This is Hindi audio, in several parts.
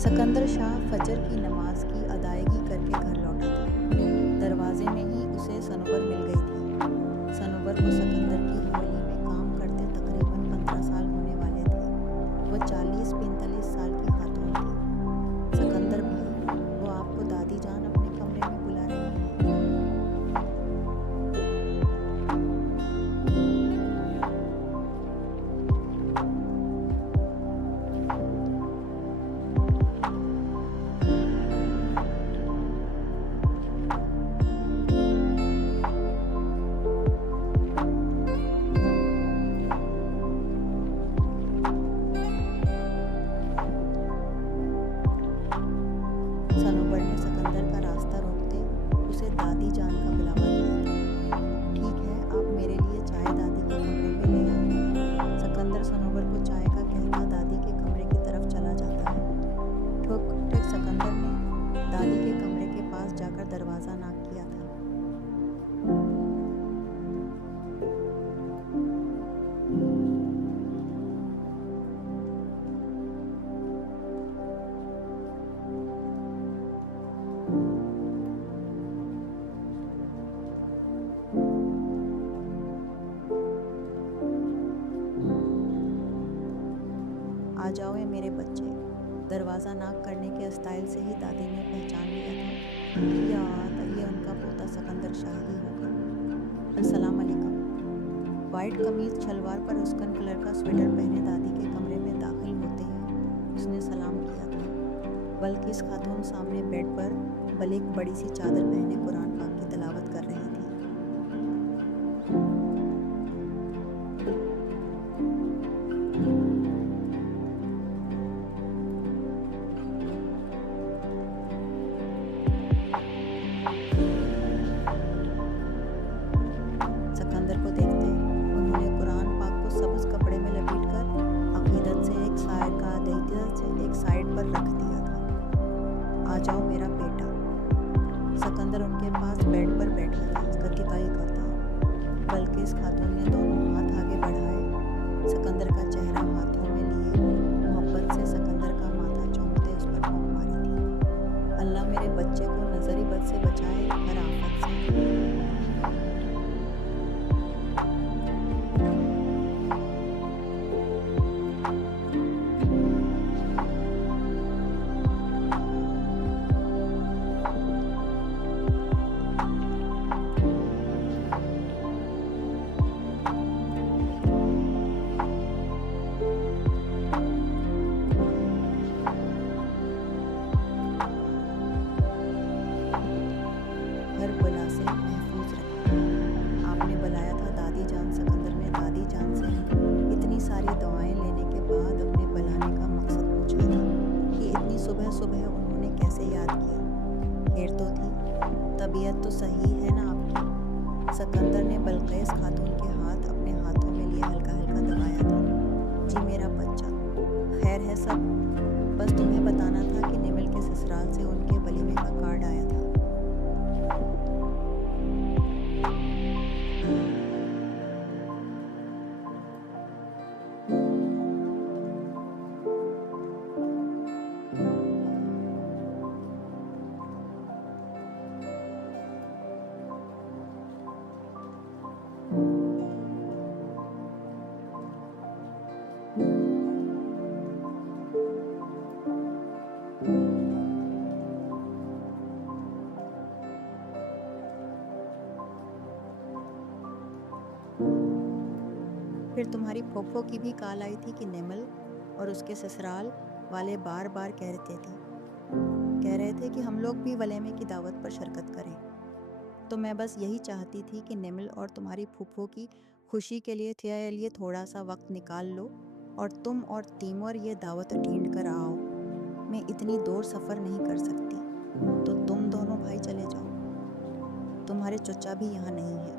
सिकंदर शाह फजर की नमाज की अदायगी करके घर लौटा था। दरवाजे में ही उसे सनोवर मिल गई थी। सनोवर को सिकंदर की हवेली में काम करते तकरीबन 15 साल होने वाले थे। वह 40-45 साल की खातून थी। सिकंदर भाई, वो आपको दादी जान अपने कमरे में बुला रही है। सनोवर ने सिकंदर का रास्ता रोकते उसे दादी जान का बुलावा दिया। ठीक है, आप मेरे लिए चाय दादी के कमरे में ले आए। सिकंदर सनोवर को चाय का कहता दादी के कमरे की तरफ चला जाता है। ठुक ठुक सिकंदर ने दादी के कमरे के पास जाकर दरवाज़ा नॉक किया था। आ जाओ ये मेरे बच्चे। दरवाज़ा नॉक करने के स्टाइल से ही दादी ने पहचान लिया था कि ये उनका पोता सिकंदर शाह ही होगा। अस्सलाम वालेकुम। वाइट कमीज शलवार पर उस्कन कलर का स्वेटर पहने दादी के कमरे में दाखिल होते ही उसने सलाम किया था। बल्कि इस खातून सामने बेड पर एक बड़ी सी चादर पहने कुरान पाक की तिलावत कर रही थी। सिकंदर को देखते उन्होंने कुरान पाक को सब्ज़ कपड़े में लपेटकर अकीदत से एक साइड पर रख दिया था। आ जाओ मेरा बेटा। सिकंदर उनके पास बेड पर बैठा था, कतिकाई करता। बल्कि इस खातून ने दोनों हाथ आगे बढ़ाए, सिकंदर का चेहरा हाथों में लिए मोहब्बत से सिकंदर का माथा चूमते उस पर फूंक मारी थी। अल्लाह मेरे बच्चे को नजरी बद से बचाए, हर आफत से। हर बला से महफूज रखें। आपने बुलाया था दादी जान। सिकंदर ने दादी जान से इतनी सारी दवाएं लेने के बाद अपने बुलाने का मकसद पूछा था कि इतनी सुबह सुबह उन्होंने कैसे याद किया। खैर तो थी, तबीयत तो सही है ना आपकी? सिकंदर ने बल्कैस खातून के हाथ अपने हाथों में लिए हल्का हल्का दबाया था। जी मेरा बच्चा, खैर है सब। बस तुम्हें बताना था कि निमल के ससुराल से उनके वलीमे का कार्ड आया था। फिर तुम्हारी फोफो की भी कॉल आई थी कि निमल और उसके ससुराल वाले बार बार कह रहे थे कि हम लोग भी वलीमे की दावत पर शिरकत करें। तो मैं बस यही चाहती थी कि निमल और तुम्हारी फूफो की खुशी के लिए थोड़ा सा वक्त निकाल लो और तुम और तीमोर ये दावत अटेंड कर आओ। मैं इतनी दूर सफ़र नहीं कर सकती, तो तुम दोनों भाई चले जाओ। तुम्हारे चचा भी यहाँ नहीं है।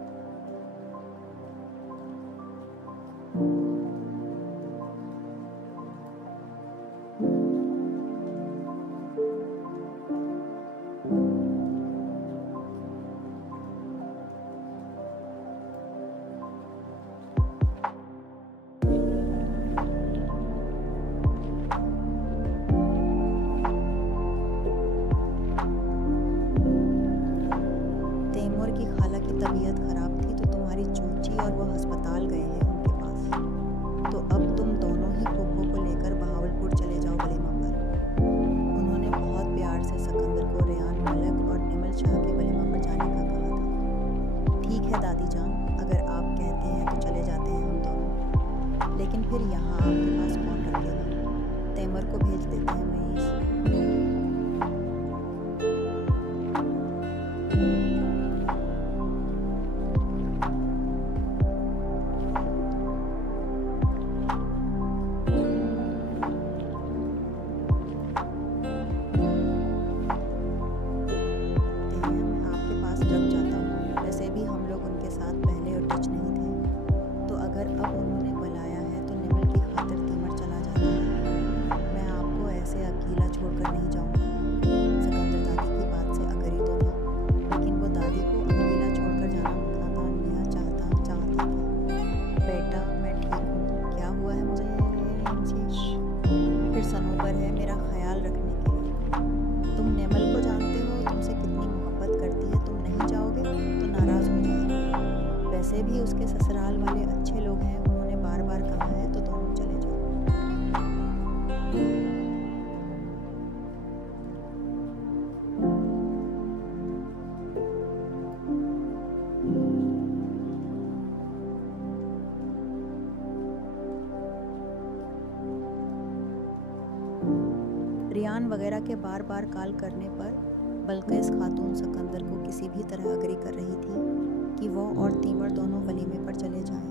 तैमूर को भेज देते हैं महेश। मैं आपके पास रख जाता हूँ। वैसे भी हम लोग उनके साथ पहले टच नहीं थे, तो अगर अब उन्होंने बुलाया है तो निमल की खातिर तीमर चला जाता है। मैं आपको ऐसे अकेला छोड़कर नहीं जाऊँगा। सिकंदर दादी की बात से अग्री तो था, लेकिन वो दादी को अकेला छोड़कर जाना चाहता था। बेटा मैं ठीक हूँ, क्या हुआ है मुझे? फिर सनोबर है मेरा ख्याल रखने के लिए। तुम नेमल को जानते हो, तुमसे कितनी मोहब्बत करती है। तुम नहीं जाओगे तो नाराज हो जाएगी। वैसे भी उसके ससुराल वाले अच्छे लोग हैं, उन्होंने बार बार कहा है, तो दोनों चले जाओ। रियान वगैरह के बार बार कॉल करने पर बल्किस खातून सिकंदर को किसी भी तरह अग्री कर रही थी कि वो और तीमर दोनों वलीमे पर चले जाएं।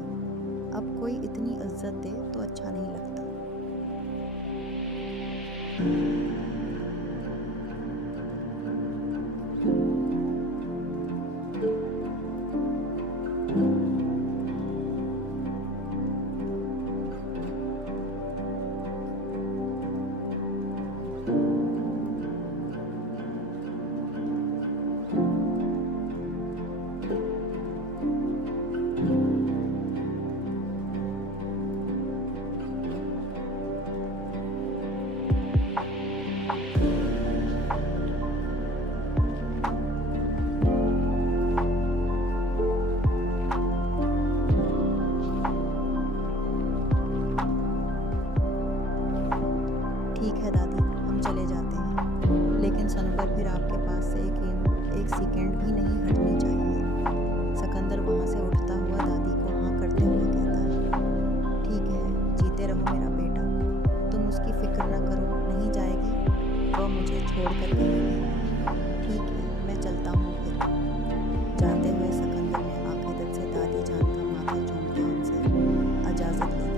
अब कोई इतनी इज्जत दे तो अच्छा नहीं लगता। ठीक है दादी, हम चले जाते हैं, लेकिन सनोबर फिर आपके पास से एक सेकंड भी नहीं हटनी चाहिए। सिकंदर वहाँ से उठता हुआ दादी को हाँ करते हुए कहता है, ठीक है, जीते रहो मेरा बेटा, तुम उसकी फिक्र न करो, नहीं जाएगी, वो मुझे छोड़ कर कहेगी। ठीक है, मैं चलता हूँ। फिर जाते हुए सिकंदर ने आखिरत से दादी जान का माथा चूम के उनसे इजाज़त ली।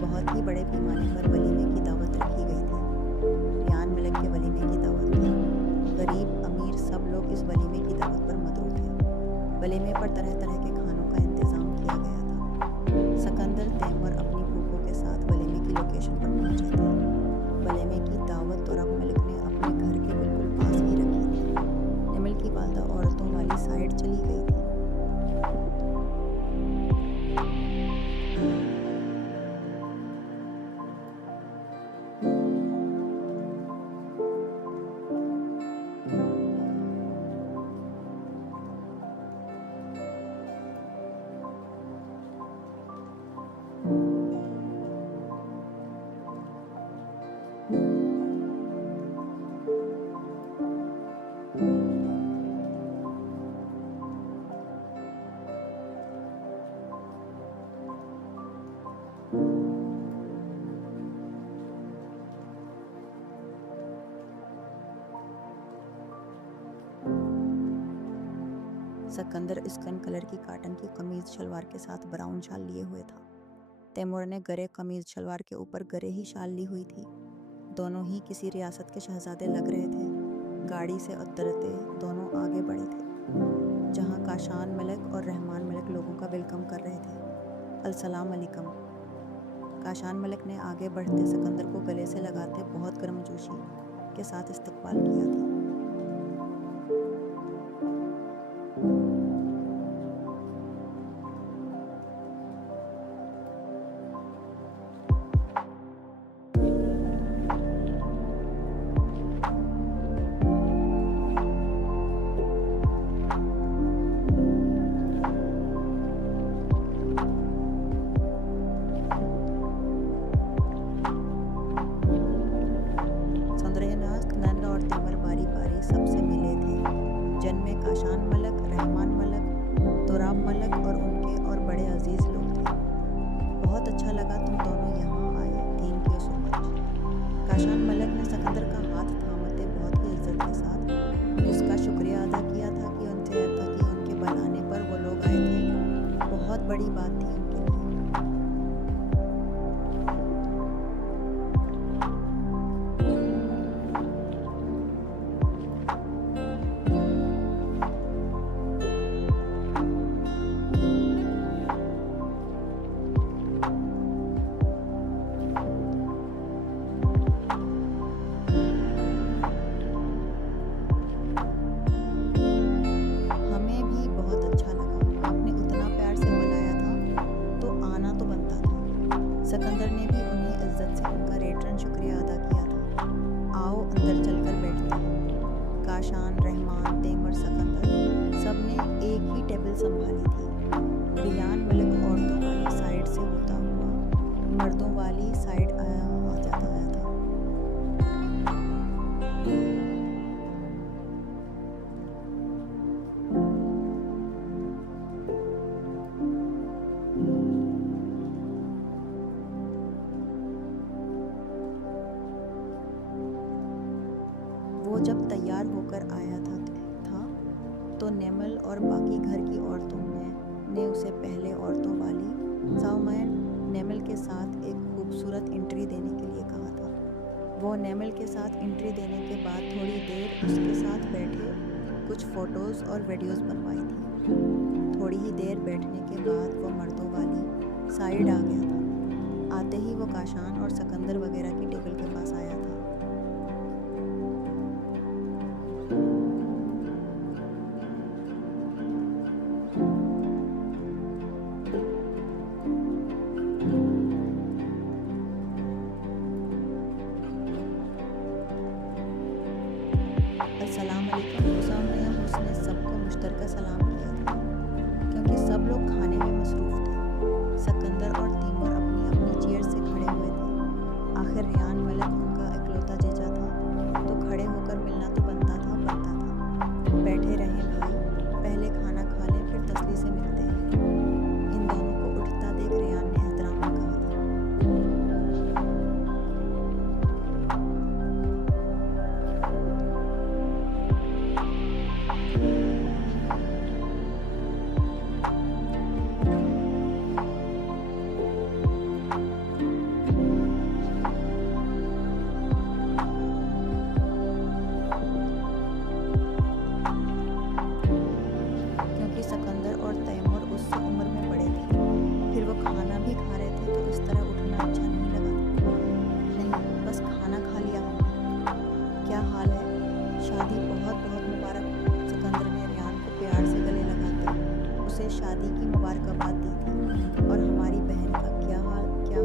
बहुत ही बड़े पैमाने पर वलीमे की दावत रखी गई थी। रियान मलिक के वलीमे की दावत थी। गरीब अमीर सब लोग इस वलीमे की दावत पर मदरू थे। वलीमे पर तरह तरह के खानों का इंतज़ाम किया गया था। सिकंदर तैमूर अपनी फूफो के साथ वलीमे की लोकेशन पर पहुंचे थे। वलीमे की दावत तुरक मलिक ने अपने घर के बिल्कुल पास ही रखी थी। निमल की वालदा औरतों वाली साइड चली गई थी। सिकंदर स्किन कलर की काटन की कमीज शलवार के साथ ब्राउन शाल लिए हुए था। तैमूर ने गरे कमीज शलवार के ऊपर गरे ही शाल ली हुई थी। दोनों ही किसी रियासत के शहजादे लग रहे थे। गाड़ी से उतरते दोनों आगे बढ़े थे, जहां काशान मलिक और रहमान मलिक लोगों का वेलकम कर रहे थे। अस्सलाम अलैकुम। काशान मलिक ने आगे बढ़ते सिकंदर को गले से लगाते बहुत गर्मजोशी के साथ इस्तकबाल किया था। संभाली थी। रियान मलिक औरतों वाली साइड से होता हुआ मर्दों वाली साइड आ जाता आया था। वो जब तैयार होकर आया था तो नेमल और बाकी घर की औरतों ने उसे पहले औरतों वाली साउमैन नेमल के साथ एक खूबसूरत एंट्री देने के लिए कहा था। वो नेमल के साथ एंट्री देने के बाद थोड़ी देर उसके साथ बैठे कुछ फ़ोटोज़ और वीडियोस बनवाई थी। थोड़ी ही देर बैठने के बाद वो मर्दों वाली साइड आ गया था। आते ही वो काशान और सिकंदर वगैरह की टेबल के पास आया था। अस्सलाम वालेकुम। उसने सबको मुश्तरका सलाम किया था क्योंकि सब लोग खाने में मसरूफ़ थे। सिकंदर और तैमूर अपनी अपनी चेयर से खड़े हुए थे। आखिर रियान मलिक उनका इकलौता जीजा था तो खड़े होकर मिलना तो बनता था। बैठे रहें भाई, पहले खाना खा लें फिर तसल्ली से मिलते हैं। इन दोनों को उठता देख रियान ने एहतराम में कहा था। क्योंकि सिकंदर और तैमूर उससे उम्र में बड़े थे, फिर वो खाना भी खा रहे थे तो इस तरह उठना अच्छा नहीं लगा। नहीं, बस खाना खा लिया हमने। क्या हाल है? शादी बहुत बहुत मुबारक हो। सिकंदर ने रियान को प्यार से गले लगाते उसे शादी की मुबारकबाद दी थी। और हमारी बहन का क्या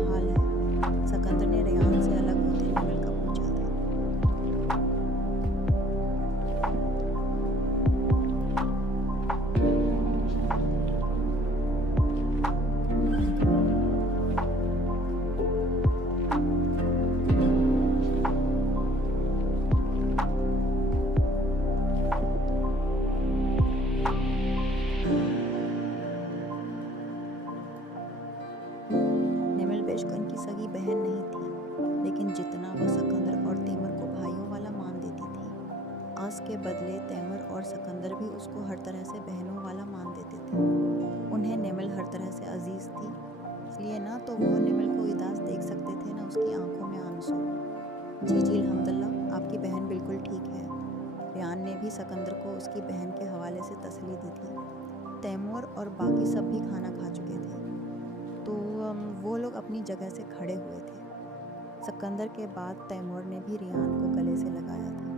हाल है? सिकंदर ने रियान से अलग होते नेमल का पूछा था। नेमल बेशक उनकी सगी बहन नहीं थी, लेकिन जितना वो सिकंदर और तैमूर को भाइयों वाला मान देती थी, आज के बदले तैमूर और सिकंदर भी उसको हर तरह से बहनों वाला मान देते थे। उन्हें नेमल हर तरह से अजीज़ थी, इसलिए ना तो वो नेमल को उदास देख सकते थे ना उसकी आंखों में आंसू। जी अल्हम्दुलिल्लाह, आपकी बहन बिल्कुल ठीक है। रियान ने भी सिकंदर को उसकी बहन के हवाले से तसल्ली दी थी। तैमूर और बाकी सब भी खाना खा चुके थे तो वो लोग अपनी जगह से खड़े हुए थे। सिकंदर के बाद तैमूर ने भी रियान को गले से लगाया था।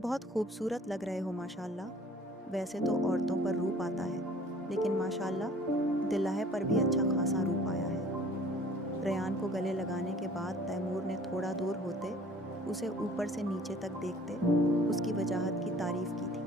बहुत खूबसूरत लग रहे हो माशाल्लाह। वैसे तो औरतों पर रूप आता है, लेकिन माशाल्लाह दिल्लाहे पर भी अच्छा खासा रूप आया है। रियान को गले लगाने के बाद तैमूर ने थोड़ा दूर होते उसे ऊपर से नीचे तक देखते उसकी वजाहत की तारीफ की थी।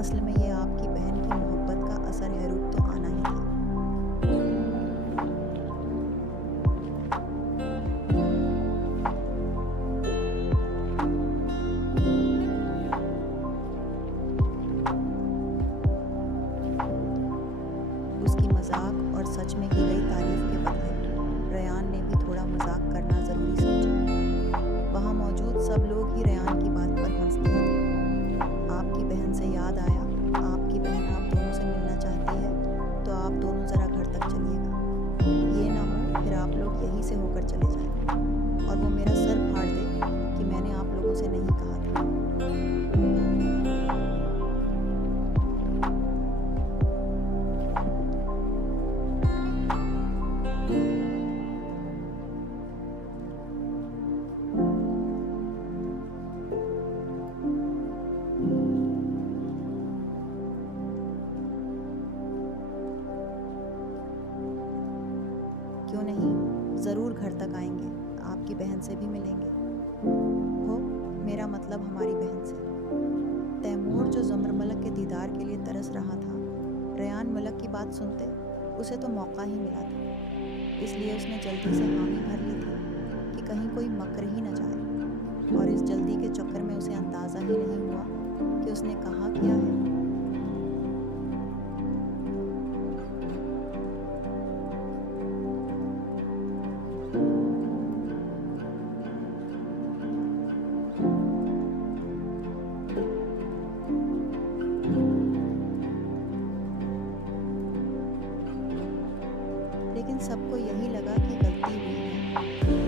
असल में ये आपकी बहन की मोहब्बत का असर है, रूप तो आना ही था। सच में की गई तारीफ के बदले रेयान ने भी थोड़ा मजाक करना ज़रूरी समझा। वहाँ मौजूद सब लोग ही रेयान की बात पर हंस दिए थे। आपकी बहन से याद आया, आपकी बहन आप दोनों से मिलना चाहती है, तो आप दोनों ज़रा घर तक चलिएगा। ये ना हो फिर आप लोग यहीं से होकर चले जाएं और वो मेरा सर फाड़ दे कि मैंने आप लोगों से नहीं कहा था। क्यों नहीं, ज़रूर घर तक आएंगे, आपकी बहन से भी मिलेंगे। हो, मेरा मतलब हमारी बहन से। तैमूर जो ज़मर मलक के दीदार के लिए तरस रहा था, रेयान मलक की बात सुनते उसे तो मौका ही मिला था, इसलिए उसने जल्दी से हामी भर ली थी कि कहीं कोई मकर ही न जाए। और इस जल्दी के चक्कर में उसे अंदाज़ा ही नहीं हुआ कि उसने कहा क्या है। लेकिन सबको यही लगा कि गलती हुई है,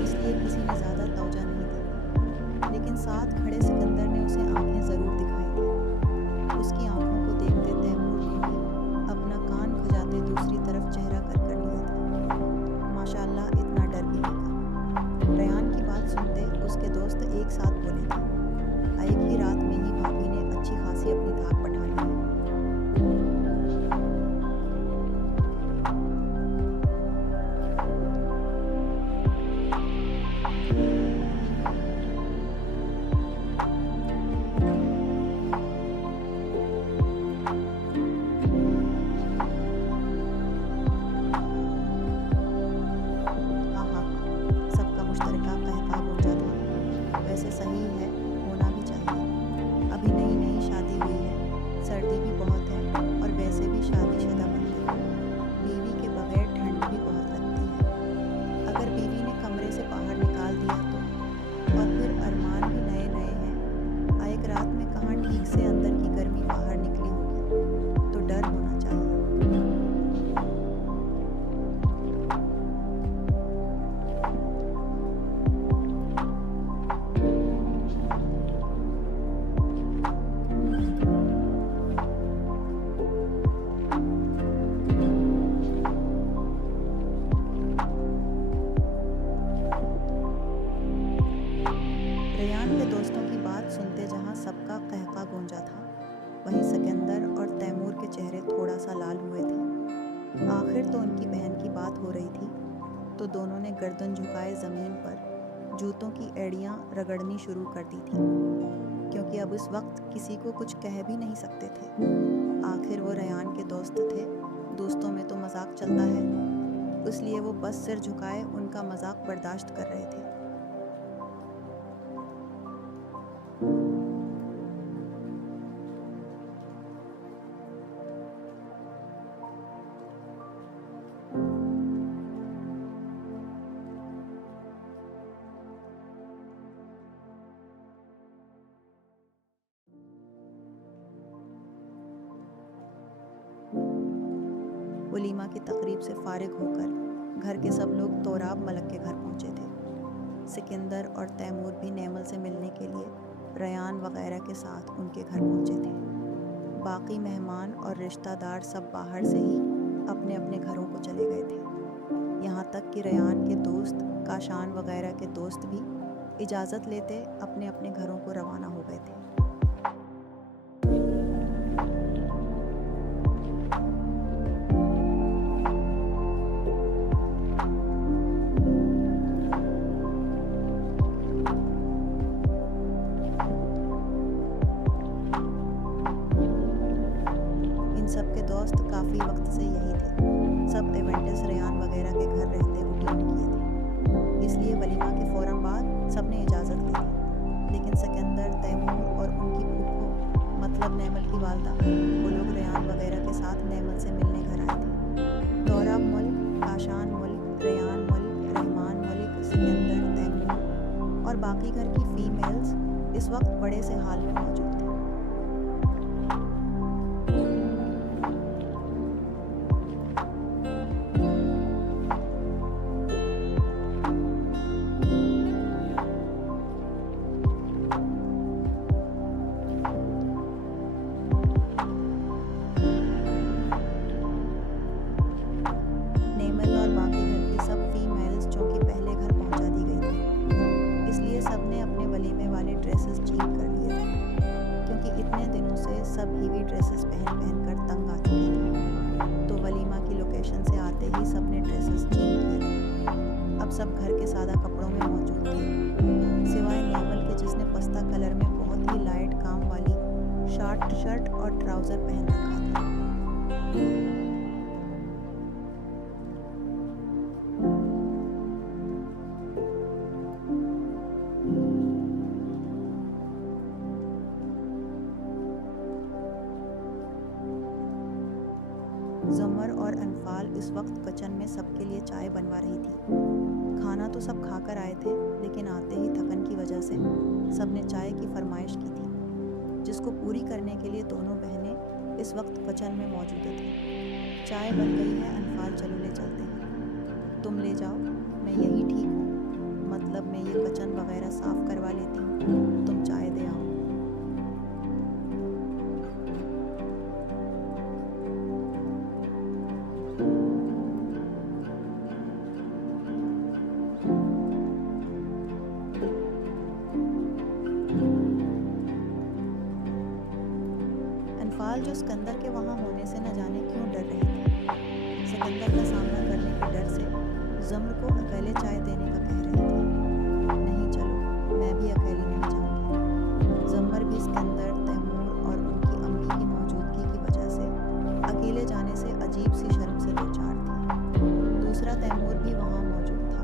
इसलिए किसी ने ज़्यादा तवज्जो नहीं दी। लेकिन साथ खड़े सिकंदर ने उसे आंखें ज़रूर दिखाई थी। उसकी आंखों को देखते तैमूर ने भी अपना कान खुजाते दूसरी तरफ चेहरा कर लिया था। माशाअल्लाह, इतना डर भी नहीं था। रेयान की बात सुनते उसके दोस्त एक साथ बोले थे, एक ही रात में ही भाभी ने अच्छी खासी अपनी धाक पठा ली है। सबका मुश्तरका कहका गूंजा था। वैसे सही है, होना भी चाहिए। अभी नई नई शादी हुई है, सर्दी भी बहुत है और वैसे भी शादीशुदा बंदे बीवी के बगैर ठंड भी बहुत लगती है। अगर बीवी ने कमरे से बाहर निकाल दिया तो, और फिर अरमान भी नए नए हैं, एक रात में कहाँ ठीक से अंदर की गर्मी बाहर निकली होगी, तो डर होना चाहिए। रेयान के दोस्तों की बात सुनते जहाँ सबका कहका गूंजा था, वहीं सिकंदर और तैमूर के चेहरे थोड़ा सा लाल हुए थे। आखिर तो उनकी बहन की बात हो रही थी, तो दोनों ने गर्दन झुकाए ज़मीन पर जूतों की एड़ियाँ रगड़नी शुरू कर दी थी, क्योंकि अब इस वक्त किसी को कुछ कह भी नहीं सकते थे। आखिर वो रेयान के दोस्त थे, दोस्तों में तो मजाक चलता है, इसलिए वो बस सिर झुकाए उनका मजाक बर्दाश्त कर रहे थे। वलीमा की तकरीब से फारिग होकर घर के सब लोग तोराब मलक के घर पहुंचे थे। सिकंदर और तैमूर भी नैमल से मिलने के लिए रेयान वगैरह के साथ उनके घर पहुंचे थे। बाकी मेहमान और रिश्तेदार सब बाहर से ही अपने अपने घरों को चले गए थे। यहाँ तक कि रेयान के दोस्त काशान वगैरह के दोस्त भी इजाज़त लेते अपने अपने घरों को रवाना हो गए थे। सबके दोस्त काफ़ी वक्त से यही थे। सब एवेंटिस रेयान वगैरह के घर रहते रूटीन किए थे, इसलिए वलीमा के फ़ौरन बाद सब ने इजाज़त ली थी। लेकिन सिकंदर, तैमूर और उनकी फूफो मतलब नैमल की वालदा, वो लोग रेयान वगैरह के साथ नैमल से मिलने घर आए थे। तोराब मल आशान मलिक, रेयान मलिक, रहमान मलिक, सिकंदर, तैमूर और बाकी घर की फीमेल्स इस वक्त बड़े से हाल में मौजूद थे। नेमल और बाकी घर की सब फीमेल्स जो कि पहले घर पहुंचा दी गई थी, इसलिए सबने अपने वलीमे वाले ड्रेसेस चेंज कर लिए थे, क्योंकि इतने दिनों से सब हीवी ड्रेसेस पहन पहन कर तंग आ चुकी थी। तो वलीमा की लोकेशन से आते ही सबने ड्रेसेस चेंज किए थे। अब सब घर के सादा कपड़ों में मौजूद थे, सिवाय नेमल के जिसने पस्ता कलर में बहुत ही लाइट काम वाली शॉर्ट शर्ट और ट्राउज़र पहन रखा था। ज़मर और अनफाल इस वक्त किचन में सबके लिए चाय बनवा रही थी। खाना तो सब खाकर आए थे, लेकिन आते ही थकन की वजह से सबने चाय की फरमाइश की थी, जिसको पूरी करने के लिए दोनों बहनें इस वक्त किचन में मौजूद थीं। चाय बन गई है अनफाल, चलो ले चलते हैं। तुम ले जाओ, मैं यही ठीक हूँ, मतलब मैं ये किचन वगैरह साफ़ करवा लेती हूँ, तुम चाय दे आओ। अनफाल जो सिकंदर के वहाँ होने से न जाने क्यों डर रही थी, सिकंदर का सामना करने के डर से ज़म्र को अकेले चाय देने का कह रही थी। नहीं चलो, मैं भी अकेली नहीं जाऊँगी। ज़म्र भी सिकंदर, तैमूर और उनकी अम्मी की मौजूदगी की वजह से अकेले जाने से अजीब सी शर्म से दो चार थी। दूसरा तैमूर भी वहाँ मौजूद था।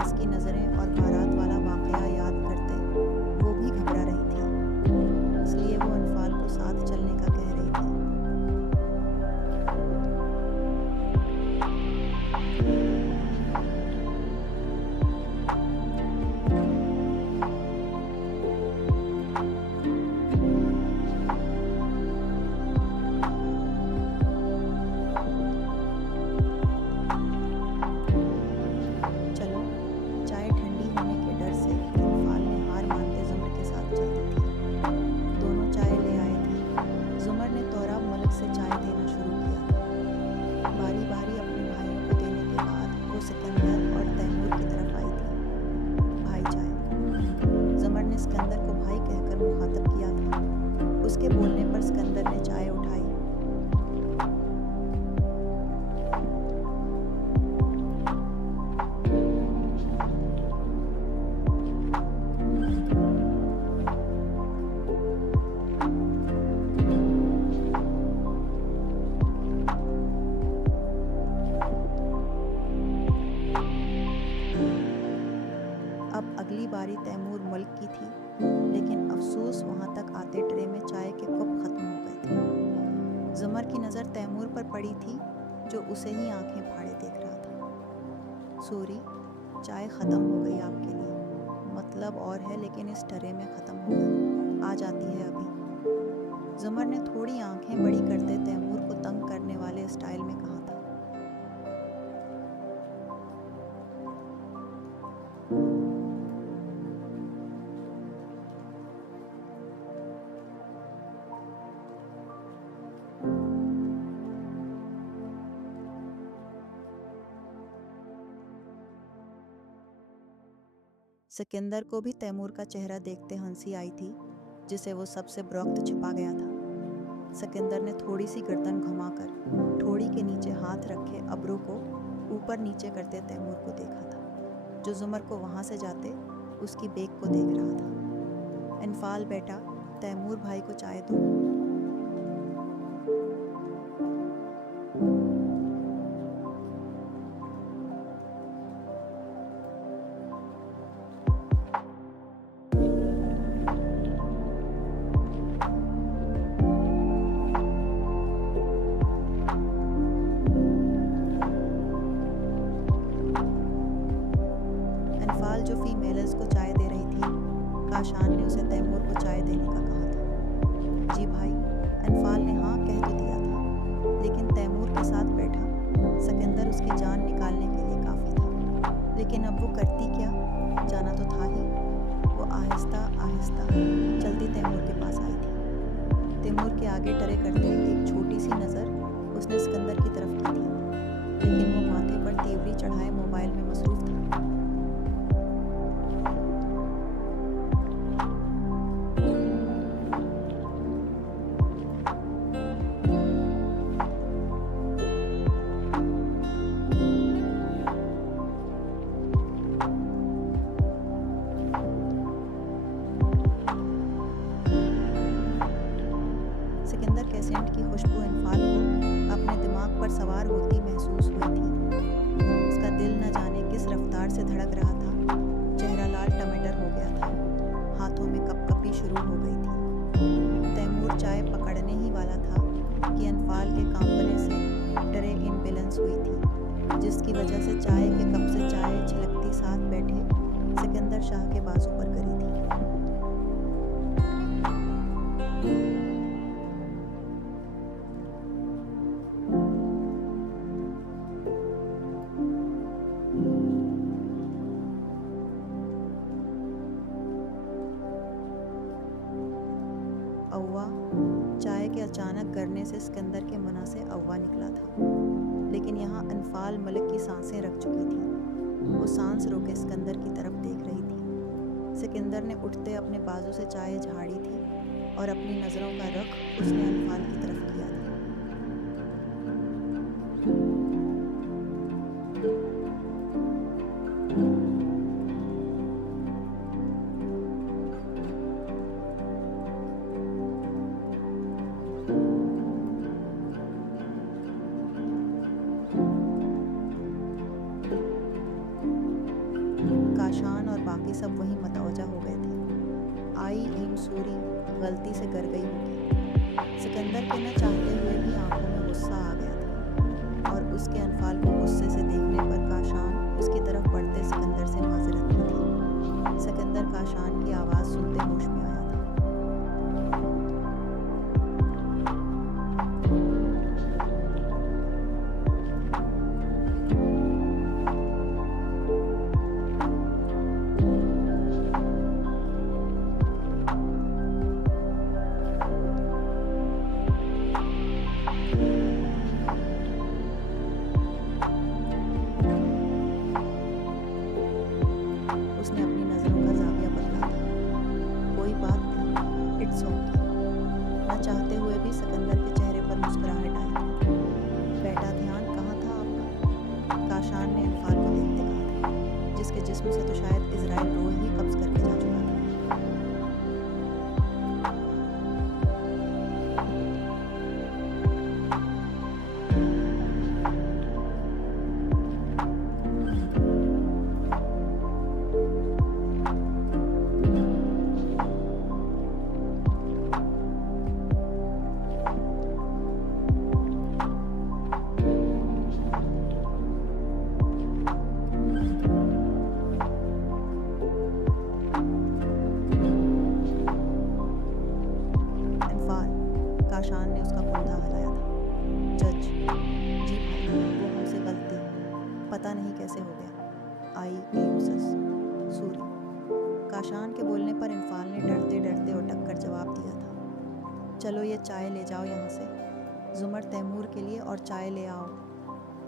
आज की नज़रें और बारात वाला वाक़या याद करते वो भी घबरा रही थी, इसलिए वो अनफाल को साथ चलने का कह रही थी। चलो, चाय ठंडी होने के डर से अनफाल ने हार मानते ज़ुमर के साथ चलती थी। दोनों चाय ले आए थे। ज़ुमर ने तोराब मलिक से चाय देना शुरू किया था। बारी बारी अपने भाइयों को देने के बाद वो सिकंदर और तैमूर की तरफ आई थी। भाई चाय। ज़ुमर ने सिकंदर को भाई कहकर मुखातब किया था। उसके बोलने पर सिकंदर ने चाय उठाई। अब अगली बारी तैमूर मलिक की थी, लेकिन अफसोस वहाँ तक आते ट्रे में चाय के कप ख़त्म हो गए थे। ज़मर की नज़र तैमूर पर पड़ी थी, जो उसे ही आंखें फाड़े देख रहा था। सॉरी, चाय ख़त्म हो गई आपके लिए, मतलब और है लेकिन इस ट्रे में ख़त्म हो गई, आ जाती है अभी। ज़मर ने थोड़ी आंखें बड़ी करते तैमूर को तंग करने वाले स्टाइल में कहा था। सिकंदर को भी तैमूर का चेहरा देखते हंसी आई थी, जिसे वो सबसे बरख्त छिपा गया था। सिकंदर ने थोड़ी सी गर्दन घुमाकर ठोड़ी के नीचे हाथ रखे अब्रू को ऊपर नीचे करते तैमूर को देखा था, जो ज़ुमर को वहाँ से जाते उसकी बेग को देख रहा था। अनफाल बेटा, तैमूर भाई को चाय दो। उसकी जान निकालने के लिए काफ़ी था। लेकिन अब वो करती क्या? जाना तो था ही। वो आहिस्ता आहिस्ता चलती तैमूर के पास आई थी। तैमूर के आगे टरे करते एक छोटी सी नज़र उसने सिकंदर की तरफ की थी, लेकिन वो माथे पर तीवरी चढ़ाए मोबाइल में मसरूफ था। सिकंदर कैसेंट की खुशबू इन्फाल को अपने दिमाग पर सवार होती महसूस हुई थी। उसका दिल न जाने किस रफ्तार से धड़क रहा था। चेहरा लाल टमाटर हो गया था, हाथों में कपकपी शुरू हो गई थी। तैमूर चाय पकड़ने ही वाला था कि इन्फाल के कांपने से ट्रे इनबैलेंस हुई थी, जिसकी वजह से चाय के कप से चाय छलकती साथ बैठे सिकंदर शाह के बाजू पर गिरी थी। अव्वा। चाय के अचानक गिरने से सिकंदर के मुंह से अव्वा निकला था, लेकिन यहाँ इन्फाल मलिक की सांसें रख चुकी थी। वो सांस रोके सिकंदर की तरफ देख रही थी। सिकंदर ने उठते अपने बाजू से चाय झाड़ी थी और अपनी नज़रों का रुख उसने इन्फाल की तरफ किया था। काशान और बाकी सब वहीं मतवजा हो गए थे। आई एम सॉरी, गलती से गिर गई होगी। सिकंदर के न चाहते हुए भी आंखों में गुस्सा आ गया था और उसके अनफाल को गुस्से से देखने पर काशान उसकी तरफ बढ़ते सिकंदर से माजरत की थी। सिकंदर काशान की आवाज़ सुनते होश में आया था। उसने अपनी नज़रों का जाविया बदला था। कोई बात नहीं, इट्स ओके। न चाहते हुए भी सिकंदर के चेहरे पर मुस्कुराहट आई थी। बेटा ध्यान कहाँ था आपका? काशान ने इन्फाल को देखते कहा था, जिसके जिस्म से तो शायद इजराइल रोह ही कब्ज करके जा चुका था। काशान ने उसका कंधा हिलाया था। जज, जी भाई, वो हमसे गलती, पता नहीं कैसे हो गया। I am sorry. काशान के बोलने पर इन्फाल ने डरते डरते उठक कर जवाब दिया था। चलो ये चाय ले जाओ यहाँ से। जुमर तैमूर के लिए और चाय ले आओ।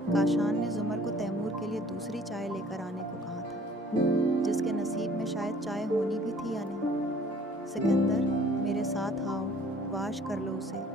काशान ने जुमर को तैमूर के लिए दूसरी चाय लेकर आने को कहा था, जिसके नसीब में शायद चाय होनी भी थी या नहीं। सिकंदर, मेरे साथ आओ, वाश कर लो उसे।